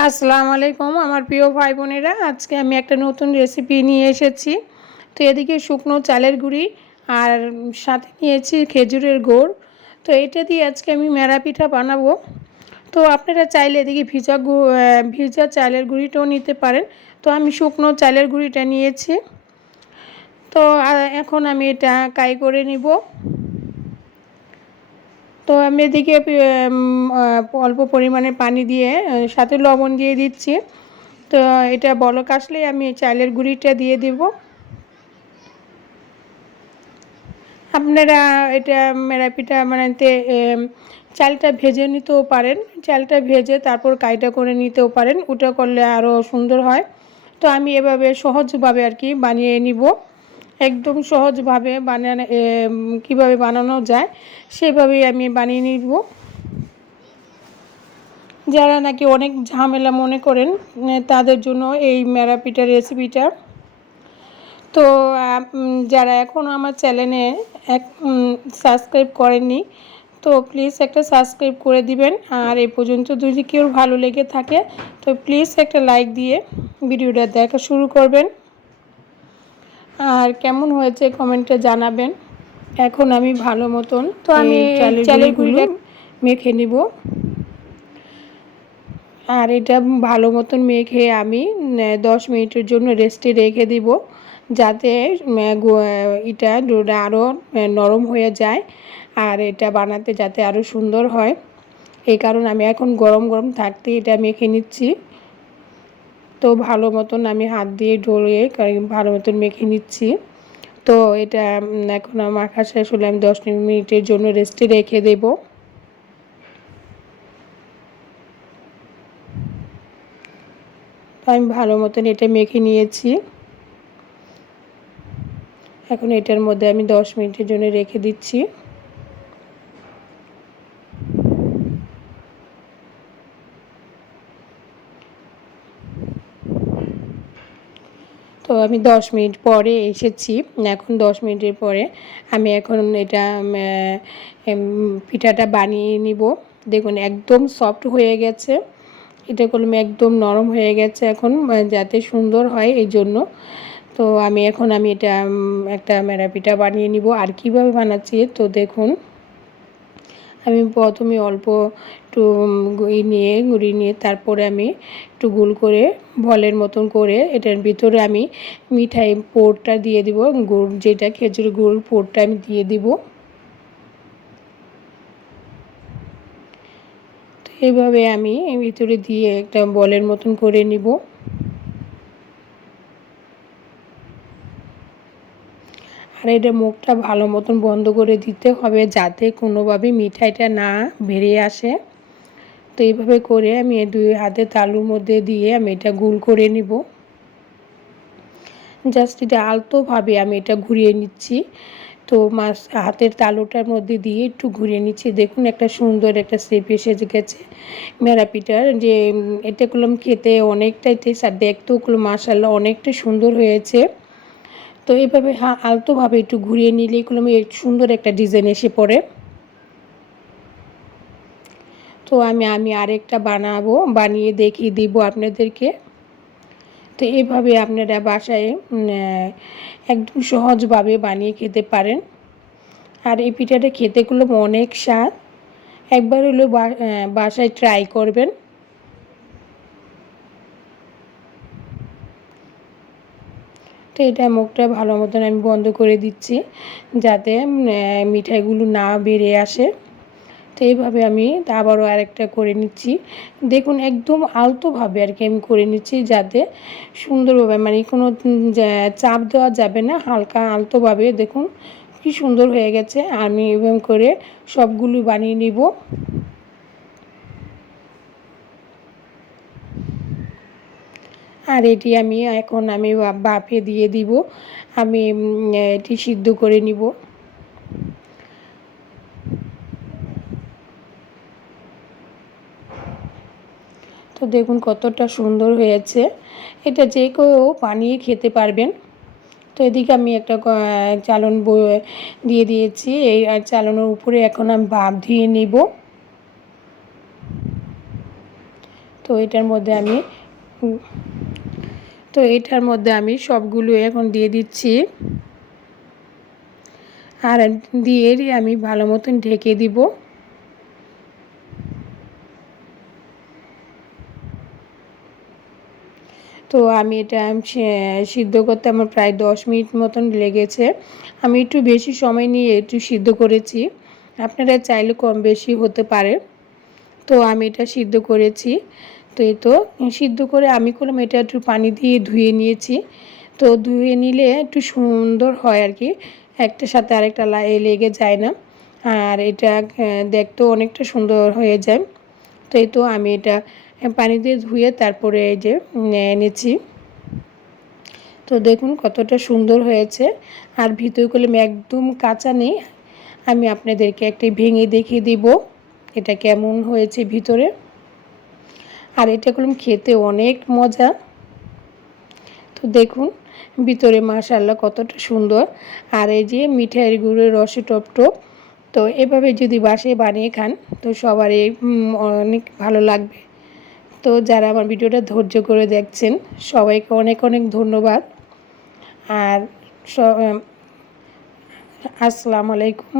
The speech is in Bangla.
আসসালামু আলাইকুম, আমার প্রিয় ভাই বোনেরা। আজকে আমি একটা নতুন রেসিপি নিয়ে এসেছি। তো এদিকে শুকনো চালের গুঁড়ি আর সাথে নিয়েছি খেজুরের গুড়। তো এটা দিয়ে আজকে আমি মেরা পিঠা বানাবো। তো আপনারা চাইলে এদিকে ভিজা ভিজা চালের গুঁড়িটাও নিতে পারেন। তো আমি শুকনো চালের গুঁড়িটা নিয়েছি। তো এখন আমি এটা কাই করে নিব। তো আমি এদিকে অল্প পরিমাণে পানি দিয়ে সাথে লবণ দিয়ে দিচ্ছি। তো এটা বলক আসলেই আমি চালের গুঁড়িটা দিয়ে দেব। আপনারা এটা মেরাপিটা বানাতে চালটা ভেজে নিতেও পারেন। চালটা ভেজে তারপর কাইটা করে নিতেও পারেন। ওটা করলে আরও সুন্দর হয়। তো আমি এভাবে সহজভাবে আর কি বানিয়ে নিব। একদম সহজভাবে বানানো কীভাবে বানানো যায় সেভাবেই আমি বানিয়ে নিব। যারা নাকি অনেক ঝামেলা মনে করেন তাদের জন্য এই ম্যারাপিটার রেসিপিটা তো যারা এখনও আমার চ্যানেলে এক সাবস্ক্রাইব করেননি, তো প্লিজ একটা সাবস্ক্রাইব করে দিবেন। আর এই পর্যন্ত যদি কেউ ভালো লেগে থাকে, তো প্লিজ একটা লাইক দিয়ে ভিডিওটা দেখা শুরু করবেন। আর কেমন হয়েছে কমেন্টে জানাবেন। এখন আমি ভালো মতন তো আমি চালের গুঁড়িটা মেখে নিব। আর এটা ভালো মতন মেখে আমি দশ মিনিটের জন্য রেস্টে রেখে দিব। যাতে এটা আরও নরম হয়ে যায় আর এটা বানাতে যাতে আরও সুন্দর হয়। এই কারণে আমি এখন গরম গরম থাকতে এটা মেখে নিচ্ছি। তো ভালো মতন আমি হাত দিয়ে ডলিয়ে ভালো মতন মেখে নিচ্ছি। তো এটা এখন মাখা শেষ হলে আমি দশ মিনিটের জন্য রেস্টে রেখে দেব। আমি ভালো মতন এটা মেখে নিয়েছি। এখন এটার মধ্যে আমি দশ মিনিটের জন্য রেখে দিচ্ছি। তো আমি দশ মিনিট পরে এসেছি। এখন দশ মিনিটের পরে আমি এখন এটা পিঠাটা বানিয়ে নিব। দেখুন, একদম সফট হয়ে গেছে। এটা কলমে একদম নরম হয়ে গেছে এখন যাতে সুন্দর হয় এই জন্য। তো আমি এখন আমি এটা একটা মেরা পিঠা বানিয়ে নিব। আর কীভাবে বানাচ্ছি তো দেখুন আমি প্রথমে অল্প একটু গুঁড়ি নিয়ে গুঁড়ি নিয়ে তারপরে আমি একটু গোল করে, বলের মতন করে এটার ভিতরে আমি মিঠাই পোড়টা দিয়ে দিব গুড় যেটা খেজুর গুড় পোড়টা আমি দিয়ে দিব। এইভাবে আমি ভিতরে দিয়ে একটা বলের মতন করে নিব। আর এটা মুখটা ভালো মতন বন্ধ করে দিতে হবে যাতে কোনোভাবে মিঠাইটা না বেরিয়ে আসে। তো এইভাবে করে আমি দুই হাতে তালুর মধ্যে দিয়ে আমি এটা গুল করে নিব। জাস্ট এটা আলতোভাবে আমি এটা ঘুরিয়ে নিচ্ছি। তো মাছ হাতের তালুটার মধ্যে দিয়ে একটু ঘুরিয়ে নিচ্ছি। দেখুন একটা সুন্দর একটা শেপ এসে গেছে। মেরাপিটার যে এটা করলাম খেতে অনেকটাই টেস্ট আর দেখতেও করলাম মাসাল্লাহ অনেকটা সুন্দর হয়েছে। তো এইভাবে আলতোভাবে একটু ঘুরিয়ে নিলে এগুলো আমি সুন্দর একটা ডিজাইন এসে পড়ে। তো আমি আমি আরেকটা বানাবো, বানিয়ে দেখিয়ে দিব আপনাদেরকে। তো এইভাবে আপনারা বাসায় একদম সহজভাবে বানিয়ে খেতে পারেন। আর এই পিঠাটা খেতে করলে অনেক স্বাদ। একবার হলেও বাসায় ট্রাই করবেন। তো এটা মুখটা ভালো মতন আমি বন্ধ করে দিচ্ছি যাতে মিঠাইগুলো না বেড়ে আসে। তো এইভাবে আমি আবারও আরেকটা করে নিচ্ছি। দেখুন, একদম আলতোভাবে আর কি আমি করে নিচ্ছি যাতে সুন্দরভাবে মানে কোনো চাপ দেওয়া যাবে না, হালকা আলতোভাবে। দেখুন, কি সুন্দর হয়ে গেছে। আমি এরকম করে সবগুলো বানিয়ে নিব। আর এটি আমি এখন আমি বাপে দিয়ে দিব। আমি এটি সিদ্ধ করে নিব। তো দেখুন কতটা সুন্দর হয়েছে। এটা যে কেউ বানিয়ে খেতে পারবেন। তো এদিকে আমি একটা চালন দিয়ে দিয়েছি। এই চালনের উপরে এখন আমি ভাপ দিয়ে নিব। তো এটার মধ্যে আমি তো এটার মধ্যে আমি সবগুলো এখন দিয়ে দিচ্ছি। আর দিয়ে আমি ভালো মতন ঢেকে দিব। তো আমি এটা সিদ্ধ করতে আমার প্রায় দশ মিনিট মতন লেগেছে। আমি একটু বেশি সময় নিয়ে একটু সিদ্ধ করেছি। আপনারা চাইলে কম বেশি হতে পারে। তো আমি এটা সিদ্ধ করেছি। তো এই তো, সিদ্ধ করে আমি করলাম এটা একটু পানি দিয়ে ধুয়ে নিয়েছি। তো ধুয়ে নিলে একটু সুন্দর হয় আর কি, একটার সাথে আরেকটা লেগে যায় না। আর এটা দেখতেও অনেকটা সুন্দর হয়ে যায়। তো এই তো আমি এটা পানি দিয়ে ধুয়ে তারপরে এই যে এনেছি। তো দেখুন কতটা সুন্দর হয়েছে। আর ভিতরে করলাম একদম কাঁচা নেই। আমি আপনাদেরকে একটি ভেঙে দেখিয়ে দিব, এটা কেমন হয়েছে ভিতরে। আর এটা করলাম খেতে অনেক মজা। তো দেখুন, ভিতরে মাশাল্লাহ কতটা সুন্দর। আর এই যে মিঠাইয়ের গুঁড়োর রসে টপ টপ, তো এভাবে যদি বাসে বানিয়ে খান, তো সবারই অনেক ভালো লাগবে। তো যারা আমার ভিডিওটা ধৈর্য করে দেখছেন, সবাইকে অনেক অনেক ধন্যবাদ। আর আসসালামু আলাইকুম।